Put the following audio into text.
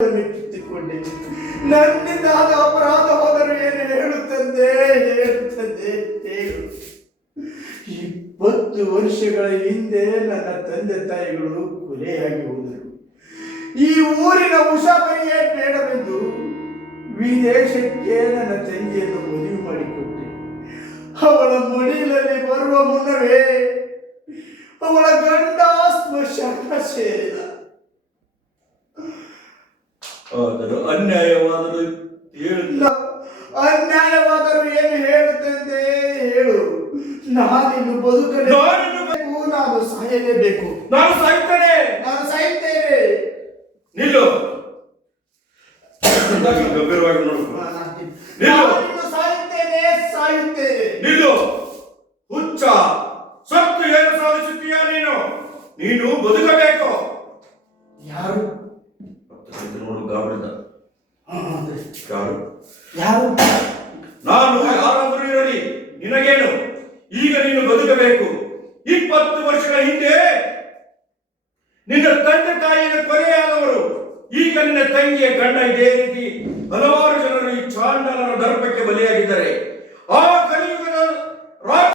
ಮೆಚ್ಚಿಕೊಂಡೆ ಅಪರಾಧ ಹೋದರು ಏನು ಹೇಳುತ್ತಂದೆ ಹೇಳುತ್ತಂದೆ ಹೇಳು. ಇಪ್ಪತ್ತು ವರ್ಷಗಳ ಹಿಂದೆ ನನ್ನ ತಂದೆ ತಾಯಿಗಳು ಕೊಲೆಯಾಗಿ ಹೋದರು. ಈ ಊರಿನ ಉಷಾಬರಿಯೇ ಬೇಡವೆಂದು ವಿದೇಶಕ್ಕೆ ನನ್ನ ತಂಗಿಯನ್ನು ಮದುವೆ ಮಾಡಿಕೊಟ್ಟೆ. ಅವಳ ಮಡಿಲಲ್ಲಿ ಬರುವ ಮುನ್ನವೇ ಅವಳ ಗಂಡ ಸ್ಮಶಾನ ಸೇರಿದ. ಆದರೂ ಅನ್ಯಾಯವಾದರೂ ಹೇಳಿಲ್ಲ ಅನ್ಯಾಯವಾದರು ಏನು ಹೇಳುತ್ತೆ ಹೇಳು. ನಾನಿನ್ನು ಬದುಕಲೇಬೇಕು ನಾನು ಸಾಯಲೇಬೇಕು ನಾನು ಸಾಯ್ತೇನೆ. ನಾನು ಸಾಯುತ್ತೇನೆ ನಿಲ್ಲು. ಗಂಭೀರವಾಗಿ ನೋಡು. ನಾನಿನ್ನು ಸಾಯುತ್ತೇನೆ ಸಾಯುತ್ತೇನೆ. ನಿಲ್ಲು. ಹುಚ್ಚ. ಸತ್ತು ಏನು ಸಾಧಿಸುತ್ತೀಯ ನೀನು? ನೀನು ಬದುಕಬೇಕು. ನೋಡು ಗಾಬರಿದ. ಯಾರು? ಯಾರು? ನಾನು ಯಾರಾದರೂ ಇರಲಿ ನಿನಗೇನು? ಈಗ ನೀನು ಬದುಕಬೇಕು. ಇಪ್ಪತ್ತು ವರ್ಷಗಳ ಹಿಂದೆ ನಿನ್ನ ತಂದೆ ತಾಯಿಯ ಕೊಲೆಯಾದವರು ಈಗ ನಿನ್ನ ತಂಗಿಯ ಗಂಡ ಇದೇ ರೀತಿ ಹಲವಾರು